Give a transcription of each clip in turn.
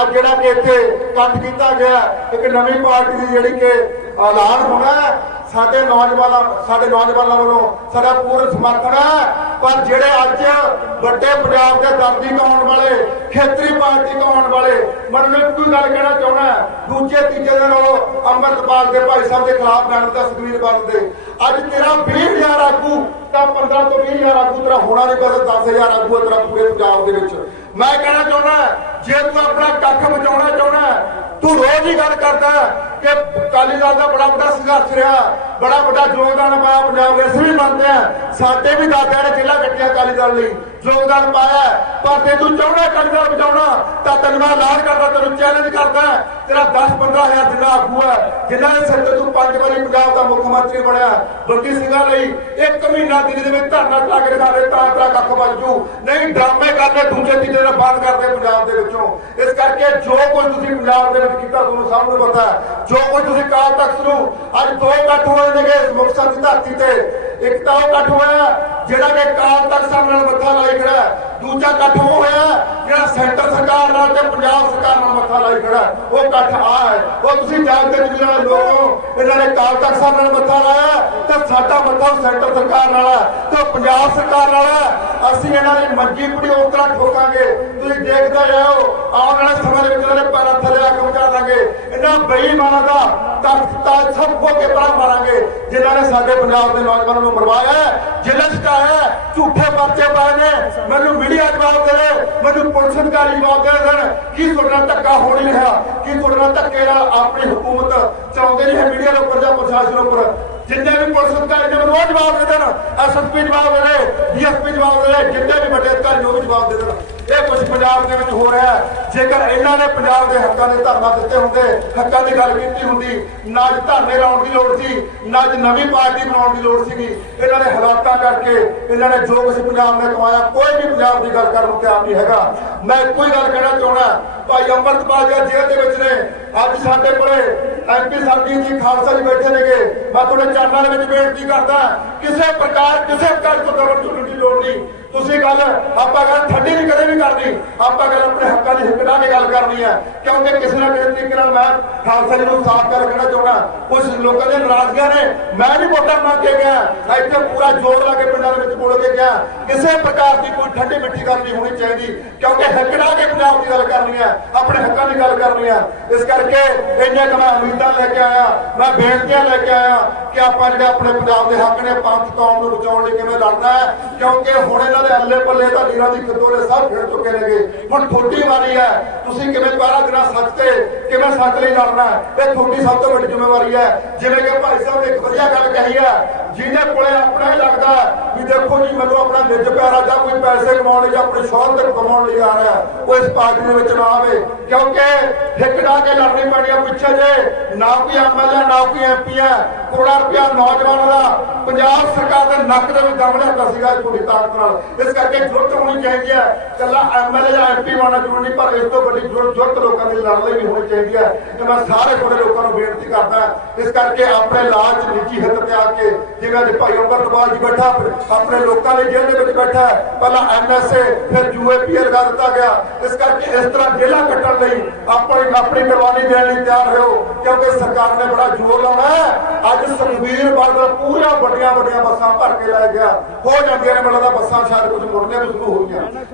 ਅੱਜ ਜਿਹੜਾ ਕਿ ਇੱਥੇ ਇਕੱਠ ਕੀਤਾ ਗਿਆ ਇੱਕ ਨਵੀਂ ਪਾਰਟੀ ਦੀ ਜਿਹੜੀ ਕਿ ਐਲਾਨ ਹੋਣਾ ਸਾਡੇ ਨੌਜਵਾਨਾਂ ਸਾਡੇ ਨੌਜਵਾਨਾਂ ਵੱਲੋਂ ਸਾਡਾ ਪੂਰਨ ਸਮਰਥਨ ਹੈ। ਪਰ ਜਿਹੜੇ ਅੱਜ ਵੱਡੇ ਪੰਜਾਬ ਦੇ ਦਰਦੀ ਕਹਾਉਣ ਵਾਲੇ, ਖੇਤਰੀ ਪਾਰਟੀ ਕਹਾਉਣ ਵਾਲੇ ਮੈਨੂੰ ਇੱਕੋ ਹੀ ਗੱਲ ਕਹਿਣਾ ਚਾਹੁੰਦਾ ਦੂਜੇ, ਤੀਜੇ ਦੇ ਨਾਲੋਂ ਅੰਮ੍ਰਿਤਪਾਲ ਦੇ ਭਾਈ ਸਾਹਿਬ ਦੇ ਖਿਲਾਫ ਬਿਆਨ ਦਾ ਸੁਖਵੀਰ ਬਾਦਲ ਅੱਜ ਤੇਰਾ 20000 ਆਗੂ, ਤਾਂ 15 ਤੋਂ 20000 ਆਗੂ ਤੇਰਾ ਹੋਣਾ ਨਹੀਂ ਪਰ 10000 ਆਗੂ ਤੇਰਾ ਪੂਰੇ ਪੰਜਾਬ ਦੇ ਵਿੱਚ। ਮੈਂ ਕਹਿਣਾ ਚਾਹੁੰਦਾ ਜੇ ਤੂੰ ਆਪਣਾ ਕੱਖ ਬਚਾਉਣਾ ਚਾਹੁੰਦਾ ਤੂੰ ਰੋਜ਼ ਹੀ ਗੱਲ ਕਰਦਾ ਕਿ ਅਕਾਲੀ ਦਲ ਦਾ ਬੜਾ ਵੱਡਾ ਸੰਘਰਸ਼ ਰਿਹਾ, ਬੜਾ ਵੱਡਾ ਯੋਗਦਾਨ ਪਾਇਆ, ਪੰਜਾਬ ਦੇ ਅਸੀਂ ਵੀ ਮੰਨਦੇ ਆ ਸਾਡੇ ਵੀ ਦਾਦਿਆਂ ਨੇ ਜੇਲਾ ਕੱਟਿਆ ਅਕਾਲੀ ਦਲ ਲਈ, ਯੋਗਦਾਨ ਪਾਇਆ ਪਰ ਜੇ ਤੂੰ ਚਾਹੁੰਦਾ ਅਕਾਲੀ ਦਲ ਬਚਾਉਣਾ, ਤਾਂ ਤੈਨੂੰ ਮੈਂ ਐਲਾਨ ਕਰਦਾ, ਤੈਨੂੰ ਚੈਲੰਜ ਕਰਦਾ ਤੇਰਾ 10 15000 ਜਿੰਨਾ ਆਗੂ ਹੈ ਜਿਨ੍ਹਾਂ ਦੇ ਸਿਰ ਤੇ ਤੂੰ ਪੰਜ ਵਾਰੀ ਪੰਜਾਬ ਦਾ ਮੁੱਖ ਮੰਤਰੀ ਬਣਿਆ ਬੰਦੀ ਸਿੰਘਾਂ ਲਈ ਇੱਕ ਮਹੀਨਾ ਦਿੱਲੀ ਦੇ ਵਿੱਚ ਧਰਨਾ ਲਾ ਕੇ ਦਿਖਾ ਦੇ, ਤਾਂ ਤੇਰਾ ਕੱਖ ਬਚ ਜੂ। ਨਹੀਂ, ਡਰਾਮੇ ਕਰਦੇ ਦੂਜੇ ਤੀਜੇ ਦਾ ਬੰਦ ਕਰਦੇ ਪੰਜਾਬ ਦੇ ਵਿੱਚੋਂ। ਇਸ ਕਰਕੇ ਜੋ ਕੁਝ ਤੁਸੀਂ ਪੰਜਾਬ ਦੇ ਵਿੱਚ ਕੀਤਾ, ਤੁਹਾਨੂੰ ਸਭ ਨੂੰ ਪਤਾ ਹੈ। ਜੋ ਕੁਝ ਤੁਸੀਂ ਕਾਲ ਤਖਤ ਨੂੰ ਅੱਜ ਦੋ ਇਕੱਠ ਹੋਏ ਨੇਗੇ ਇਸ ਮੁਕਤਸਰ ਦੀ ਧਰਤੀ ਤੇ। ਇੱਕ ਤਾਂ ਉਹ ਇਕੱਠ ਹੋਇਆ ਜਿਹੜਾ ਕਿ ਕਾਲ ਤਖਤ ਸਾਹਿਬ ਨਾਲ ਮੱਥਾ ਲਾਈ ਖੜਾ ਦੂਜਾ ਇਕੱਠ ਉਹ ਹੋਇਆ ਜਿਹੜਾ ਸੈਂਟਰ ਸਰਕਾਰ ਨਾਲ ਤੇ ਪੰਜਾਬ ਸਰਕਾਰ ਨਾਲ ਮੱਥਾ ਲਾਈ ਖੜਾ ਉਹ ਇਕੱਠ ਆ ਹੈ। ਉਹ ਤੁਸੀਂ ਜਾਣਦੇ ਨਹੀਂ ਜਿਹੜੇ ਲੋਕ ਇਹਨਾਂ ਨੇ ਕਾਲ ਤਖਤ ਸਾਹਿਬ ਨਾਲ ਮੱਥਾ ਲਾਇਆ ਤੇ ਸਾਡਾ ਮੱਥਾ ਉਹ ਸੈਂਟਰ ਸਰਕਾਰ ਨਾਲ ਹੈ ਤੇ ਉਹ ਪੰਜਾਬ ਸਰਕਾਰ ਨਾਲ ਹੈ। ਅਸੀਂ ਇਹਨਾਂ ਦੀ ਮੰਜੀ ਪੜੀ ਉਤਰਾ ਠੋਕਾਂਗੇ। ਤੁਸੀਂ ਦੇਖਦੇ ਜਾਓ ਆਉਣ ਵਾਲੇ ਸਮੇਂ ਦੇ ਵਿੱਚ ਇਹਨਾਂ ਦੇ ਪੈਰਾਂ ਥੱਲੇ ਆ ਕੇ ਵਿਚਾਰ ਲਾਂਗੇ। ਇਹਨਾਂ ਬੇਈਮਾਨਾਂ ਦਾ ਤਖਤ ਤਾਜ ਸਭ ਖੋ ਕੇ ਪਰਾਂ ਮਾਰਾਂਗੇ। ਜਿਨ੍ਹਾਂ ਨੇ ਸਾਡੇ ਪੰਜਾਬ ਦੇ ਨੌਜਵਾਨਾਂ ਨੂੰ ਮਰਵਾਇਆ ਹੈ, ਜ਼ਿਲ੍ਹਾ ਛਕਾਇਆ ਝੂਠੇ ਪਰਚੇ ਪਾਏ ਨੇ। ਮੈਨੂੰ ਮੀਡੀਆ ਜਵਾਬ ਦੇਵੇ ਮੈਨੂੰ ਪੁਲਿਸ ਅਧਿਕਾਰੀ ਜਵਾਬ ਦੇ ਦੇਣ ਕੀ ਤੁਹਾਡੇ ਨਾਲ ਧੱਕਾ ਹੋ ਨਹੀਂ ਰਿਹਾ? ਕੀ ਤੁਹਾਡੇ ਨਾਲ ਧੱਕੇ ਨਾਲ ਆਪਣੀ ਹਕੂਮਤ ਚਲਾਉਂਦੇ ਨਹੀਂ ਹੈ ਮੀਡੀਆ ਦੇ ਉੱਪਰ ਜਾਂ ਪ੍ਰਸ਼ਾਸਨ ਉੱਪਰ? ਜਿੰਨੇ ਵੀ ਪੁਲਿਸ ਅਧਿਕਾਰੀ ਨੇ ਉਹ ਜਵਾਬ ਦੇ ਦੇਣ। ਐਸਐਸਪੀ ਜਵਾਬ ਦੇ ਦੇ ਡੀਐਸਪੀ ਜਵਾਬ ਦੇ ਦੇ, ਜਿੰਨੇ ਵੀ ਵੱਡੇ ਅਧਿਕਾਰੀ ਉਹ ਜਵਾਬ ਦੇ ਦੇਣ। ਇਹ ਕੁਝ ਪੰਜਾਬ ਦੇ ਵਿੱਚ ਹੋ ਰਿਹਾ ਜੇਕਰ ਇਹਨਾਂ ਨੇ ਪੰਜਾਬ ਦੇ ਹੱਕਾਂ ਦੇ ਧਰਨਾ ਦਿੱਤੇ ਹੁੰਦੇ, ਹੱਕਾਂ ਦੀ ਗੱਲ ਕੀਤੀ ਹੁੰਦੀ, ਨਾ ਅੱਜ ਧਰਨੇ ਲਾਉਣ ਦੀ ਲੋੜ ਸੀ, ਨਾ ਅੱਜ ਨਵੀਂ ਪਾਰਟੀ ਬਣਾਉਣ ਦੀ ਲੋੜ ਸੀਗੀ, ਇਹਨਾਂ ਨੇ ਹਾਲਾਤਾਂ ਕਰਕੇ ਇਹਨਾਂ ਨੇ ਜੋ ਕੁਝ ਪੰਜਾਬ ਨੇ ਕਮਾਇਆ, ਕੋਈ ਵੀ ਪੰਜਾਬ ਦੀ ਗੱਲ ਕਰਨ ਨੂੰ ਤਿਆਰ ਨਹੀਂ ਹੈਗਾ। ਮੈਂ ਇੱਕੋ ਹੀ ਗੱਲ ਕਹਿਣਾ ਚਾਹੁੰਦਾ, ਭਾਈ ਅੰਮ੍ਰਿਤਪਾਲ ਜੀ ਜੇਲ੍ਹ ਦੇ ਵਿੱਚ ਨੇ। ਅੱਜ ਸਾਡੇ ਕੋਲੇ ਐਮਪੀ ਸਾਹਿਬ ਜੀ ਖਾਲਸਾ ਜੀ ਬੈਠੇ ਨੇਗੇ। ਮੈਂ ਤੁਹਾਡੇ ਚਰਨਾਂ ਦੇ ਵਿੱਚ ਬੇਨਤੀ ਕਰਦਾ, ਕਿਸੇ ਪ੍ਰਕਾਰ ਕਿਸੇ ਪ੍ਰਕਾਰ ਤੋਂ ਦਬਰ ਚੁੱਕਣ ਦੀ ਲੋੜ ਨਹੀਂ। ਤੁਸੀਂ ਗੱਲ ਆਪਾਂ ਗੱਲ ਠੰਡੀ ਨਹੀਂ, ਕਦੇ ਵੀ ਕਰਨੀ। ਆਪਾਂ ਗੱਲ ਆਪਣੇ ਹੱਕਾਂ ਦੀ ਹਿੱਕ ਨਾਲ ਗੱਲ ਕਰਨੀ ਹੈ। ਕਿਉਂਕਿ ਕਿਸੇ ਨਾ ਕਿਸੇ ਤਰੀਕੇ ਨਾਲ ਮੈਂ ਖਾਲਸਾ ਜੀ ਨੂੰ ਸਾਫ਼ ਕਰ ਰੱਖਣਾ ਚਾਹੁੰਦਾ। ਕੁਝ ਲੋਕਾਂ ਦੀਆਂ ਨਾਰਾਜ਼ਗੀਆਂ ਨੇ, ਮੈਂ ਵੀ ਵੋਟਾਂ ਮੰਗ ਕੇ ਗਿਆ। ਇੱਥੇ ਪੂਰਾ ਜ਼ੋਰ ਲਾ ਕੇ ਪਿੰਡਾਂ ਦੇ ਵਿੱਚ ਬੋਲ ਕੇ ਗਿਆ। ਕਿਸੇ ਪ੍ਰਕਾਰ ਦੀ ਕੋਈ ਠੱਡੀ ਮਿੱਠੀ ਹੋਣੀ ਚਾਹੀਦੀ, ਕਿਉਂਕਿ ਹੱਕ ਨਾਲ ਕੇ ਪੰਜਾਬ ਦੀ ਗੱਲ ਕਰਨੀ ਹੈ, ਆਪਣੇ ਹੱਕਾਂ ਦੀ ਗੱਲ ਕਰਨੀ ਹੈ। ਇਸ ਕਰਕੇ ਇੰਨੇ ਕੁ ਮੈਂ ਉਮੀਦਾਂ ਲੈ ਕੇ ਆਇਆ, ਮੈਂ ਬੇਨਤੀਆਂ ਲੈ ਕੇ ਆਇਆ ਕਿ ਆਪਾਂ ਜਿਹੜੇ ਆਪਣੇ ਪੰਜਾਬ ਦੇ ਹੱਕ ਨੇ ਪੰਥ, ਕੌਮ ਨੂੰ ਬਚਾਉਣ ਲਈ ਕਿਵੇਂ ਲੜਨਾ ਹੈ, ਕਿਉਂਕਿ ਹੁਣ ਇਹਨਾਂ ਦੇ ਅੱਲੇ ਪੱਲੇ ਤਾਂ ਲੀਰਾਂ ਦੀ ਖਤੋਰੇ ਸਭ ਖੇਡ ਚੁੱਕੇ ਨੇਗੇ। ਹੁਣ ਤੁਹਾਡੀ ਵਾਰੀ ਹੈ, ਤੁਸੀਂ ਕਿਵੇਂ ਪਹਿਰਾ ਦੇਣਾ ਸੱਚ ਤੇ ਕਿਵੇਂ ਸੱਚ ਲਈ ਲੜਨਾ ਇਹ ਤੁਹਾਡੀ ਸਭ ਤੋਂ ਵੱਡੀ ਜ਼ਿੰਮੇਵਾਰੀ ਹੈ। ਜਿਵੇਂ ਕਿ ਭਾਈ ਸਾਹਿਬ ਨੇ ਇੱਕ ਵਧੀਆ ਗੱਲ ਕਹੀ ਹੈ, ਜਿਹਦੇ ਕੋਲੇ ਆਪਣਾ ਹੀ ਲੱਗਦਾ ਵੀ ਦੇਖੋ ਜੀ, ਮੈਨੂੰ ਆਪਣਾ ਨਿੱਜ ਪਿਆਰਾ ਜਾਂ ਕੋਈ ਪੈਸੇ ਕਮਾਉਣ ਲਈ ਜਾਂ ਆਪਣੀ ਸ਼ੌਹਰਤ ਕਮਾਉਣ ਲਈ ਆ ਰਿਹਾ ਉਹ ਇਸ ਪਾਰਟੀ ਦੇ ਵਿੱਚ ਨਾ ਆਵੇ। ਕਿਉਂਕਿ ਹਿੱਕ ਡਾ ਕੇ ਲੜਨੀ ਪੈਣੀ ਆ ਪਿੱਛੇ ਜੇ, ਨਾ ਕੋਈ ਐਮਐਲਏ ਨਾ ਐਮਪੀ ਹੈ ਕਰੋੜਾਂ ਰੁਪਇਆ ਨੌਜਵਾਨਾਂ ਦਾ ਪੰਜਾਬ ਸਰਕਾਰ ਦੇ ਨੱਕ ਦੇ ਵਿੱਚ ਦਮ ਲਿਆਤਾ ਸੀਗਾ ਇਹ ਤੁਹਾਡੀ ਤਾਕਤ ਨਾਲ ਇਸ ਕਰਕੇ ਜੁਰਤ ਹੋਣੀ ਚਾਹੀਦੀ ਹੈ ਕੱਲਾ ਐਮਐਲਏ ਜਾਂ ਐਮਪੀ ਬਣਨਾ ਜ਼ਰੂਰੀ ਨਹੀਂ ਪਰ ਇਸ ਤੋਂ ਵੱਡੀ ਜੁਰਤ ਜੁਰਤ ਲੋਕਾਂ ਦੀ ਲੜਨ ਲਈ ਵੀ ਹੋਣੀ ਚਾਹੀਦੀ ਹੈ ਤੇ ਮੈਂ ਸਾਰੇ ਤੁਹਾਡੇ ਲੋਕਾਂ ਨੂੰ ਬੇਨਤੀ ਕਰਦਾ ਇਸ ਕਰਕੇ ਆਪਣੇ ਲਾਜ ਨਿੱਜੀ ਹਿੱਤ ਤੇ ਆ ਕੇ ਜਿਵੇਂ ਅੱਜ ਭਾਈ ਅੰਮ੍ਰਿਤਪਾਲ ਜੀ ਬੈਠਾ ਆਪਣੇ ਲੋਕਾਂ ਲਈ ਜੇਲ੍ਹ ਦੇ ਵਿੱਚ ਬੈਠਾ ਹੈ। ਪਹਿਲਾਂ ਐਨਐਸਏ ਫਿਰ ਯੂਏਪੀਏ ਲਗਾ ਦਿੱਤਾ ਗਿਆ ਇਸ ਕਰਕੇ ਇਸ ਤਰ੍ਹਾਂ ਜੇਲ੍ਹਾਂ ਕੱਟਣ ਲਈ ਆਪਣੀ ਆਪਣੀ ਕੁਰਬਾਨੀ ਦੇਣ ਲਈ ਤਿਆਰ ਰਹੋ ਕਿਉਂਕਿ ਸਰਕਾਰ ਨੇ ਬੜਾ ਜ਼ੋਰ ਲਾਉਣਾ ਹੈ। ਅੱਜ ਸੁਖਬੀਰ ਬਾਦਲ ਪੂਰੀਆਂ ਵੱਡੀਆਂ ਵੱਡੀਆਂ ਬੱਸਾਂ ਭਰ ਕੇ ਲੈ ਗਿਆ। ਹੋ ਜਾਂਦੀਆਂ ਨੇ ਮੈਨੂੰ ਦਾ ਬੱਸਾਂ ਸ਼ਾਇਦ ਕੁਝ ਮੁੜਨੀਆਂ ਵੀ ਸ਼ੁਰੂ ਹੋ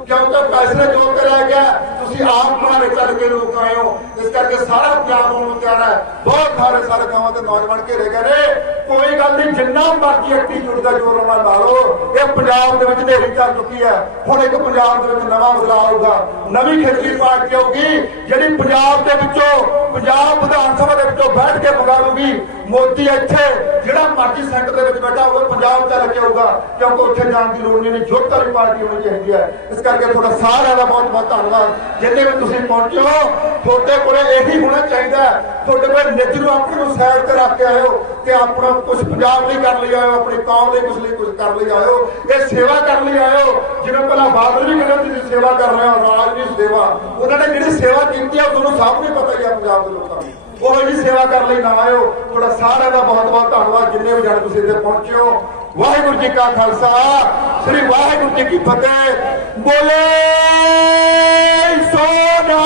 ਕਿਉਂਕਿ ਫੈਸਲੇ ਜੋ ਤੇ ਗਿਆ। ਤੁਸੀਂ ਆਪ ਬੁਲਾਰੇ ਚੱਲ ਕੇ ਲੋਕ ਆਏ ਹੋ। ਇਸ ਕਰਕੇ ਸਾਰਾ ਪੰਜਾਬ ਨੂੰ ਤਿਆਰ ਹੈ। ਬਹੁਤ ਸਾਰੇ ਸਾਰੇ ਥਾਵਾਂ ਤੇ ਨੌਜਵਾਨ ਘੇਰੇ ਗਏ ਨੇ। ਕੋਈ ਗੱਲ ਨਹੀਂ, ਜਿੰਨਾ ਮਰਜ਼ੀ ਐਕਟੀਵਿਟੀ ਦਾ ਜ਼ੋਰ ਲਾਉਣਾ ਲਾ ਲਓ। ਇਹ ਪੰਜਾਬ ਦੇ ਵਿੱਚ ਢੇਰੀ ਚੱਲ ਚੁੱਕੀ ਹੈ। ਹੁਣ ਇੱਕ ਪੰਜਾਬ ਦੇ ਵਿੱਚ ਨਵਾਂ ਬਦਲਾਅ ਆਊਗਾ। ਨਵੀਂ ਖੇਤੀ ਪਾਰਟੀ ਆਊਗੀ। ਜਿਹੜੀ ਪੰਜਾਬ ਦੇ ਵਿੱਚੋਂ ਪੰਜਾਬ ਵਿਧਾਨ ਸਭਾ ਦੇ ਵਿੱਚੋਂ ਬੈਠ ਕੇ ਬੁਲਾ ਲੂਗੀ ਮੋਦੀ ਇੱਥੇ, ਜਿਹੜਾ ਮਰਜ਼ੀ ਸੈਂਟਰ ਦੇ ਵਿੱਚ ਬੈਠਾ ਹੋਵੇ, ਪੰਜਾਬ ਚੱਲ ਕੇ ਹੋਊਗਾ ਕਿਉਂਕਿ ਉੱਥੇ ਜਾਣ ਦੀ ਲੋੜ ਨਹੀਂ ਨਹੀਂ ਜੁੱਟ ਵਾਲੀ ਪਾਰਟੀ ਹੋਣੀ ਚਾਹੀਦੀ ਹੈ। ਇਸ ਕਰਕੇ ਤੁਹਾਡਾ ਸਾਰਿਆਂ ਦਾ ਬਹੁਤ ਬਹੁਤ ਧੰਨਵਾਦ। ਜਿੰਨੇ ਵੀ ਤੁਸੀਂ ਪਹੁੰਚੇ ਹੋ ਤੁਹਾਡੇ ਕੋਲੇ ਇਹੀ ਹੋਣਾ ਚਾਹੀਦਾ ਤੁਹਾਡੇ ਕੋਲ ਨਿੱਜ ਨੂੰ ਆਪਣੀ ਨੂੰ ਸਾਈਡ ਤੇ ਰੱਖ ਕੇ ਆਇਓ ਤੇ ਆਪਣਾ ਕੁਝ ਪੰਜਾਬ ਲਈ ਕਰਨ ਲਈ ਆਇਓ, ਆਪਣੀ ਕੌਮ ਲਈ ਕੁਝ ਲਈ ਕੁਝ ਕਰਨ ਲਈ ਆਇਓ। ਇਹ ਸੇਵਾ ਕਰਨ ਲਈ ਆਇਓ। ਜਿਵੇਂ ਪਹਿਲਾਂ ਬਾਦਲ ਵੀ ਕਹਿੰਦੇ ਤੁਸੀਂ ਸੇਵਾ ਕਰ ਰਹੇ ਹੋ, ਰਾਜ ਦੀ ਸੇਵਾ। ਉਹਨਾਂ ਨੇ ਜਿਹੜੀ ਸੇਵਾ ਕੀਤੀ ਆ, ਤੁਹਾਨੂੰ ਸਭ ਨੂੰ ਪਤਾ ਹੀ ਆ ਪੰਜਾਬ ਦੇ ਲੋਕਾਂ ਨੂੰ। ਉਹ ਜੀ ਸੇਵਾ ਕਰਨ ਲਈ ਨਾ ਆਇਓ। ਤੁਹਾਡਾ ਸਾਰਿਆਂ ਦਾ ਬਹੁਤ ਬਹੁਤ ਧੰਨਵਾਦ। ਜਿੰਨੇ ਵੀ ਜਣ ਤੁਸੀਂ ਇੱਥੇ ਪਹੁੰਚੇ ਹੋ। ਵਾਹਿਗੁਰੂ ਜੀ ਕਾ ਖਾਲਸਾ। ਸ੍ਰੀ ਵਾਹਿਗੁਰੂ ਜੀ ਕੀ ਫਤਿਹ। ਬੋਲੇ ਸੋਨਾ।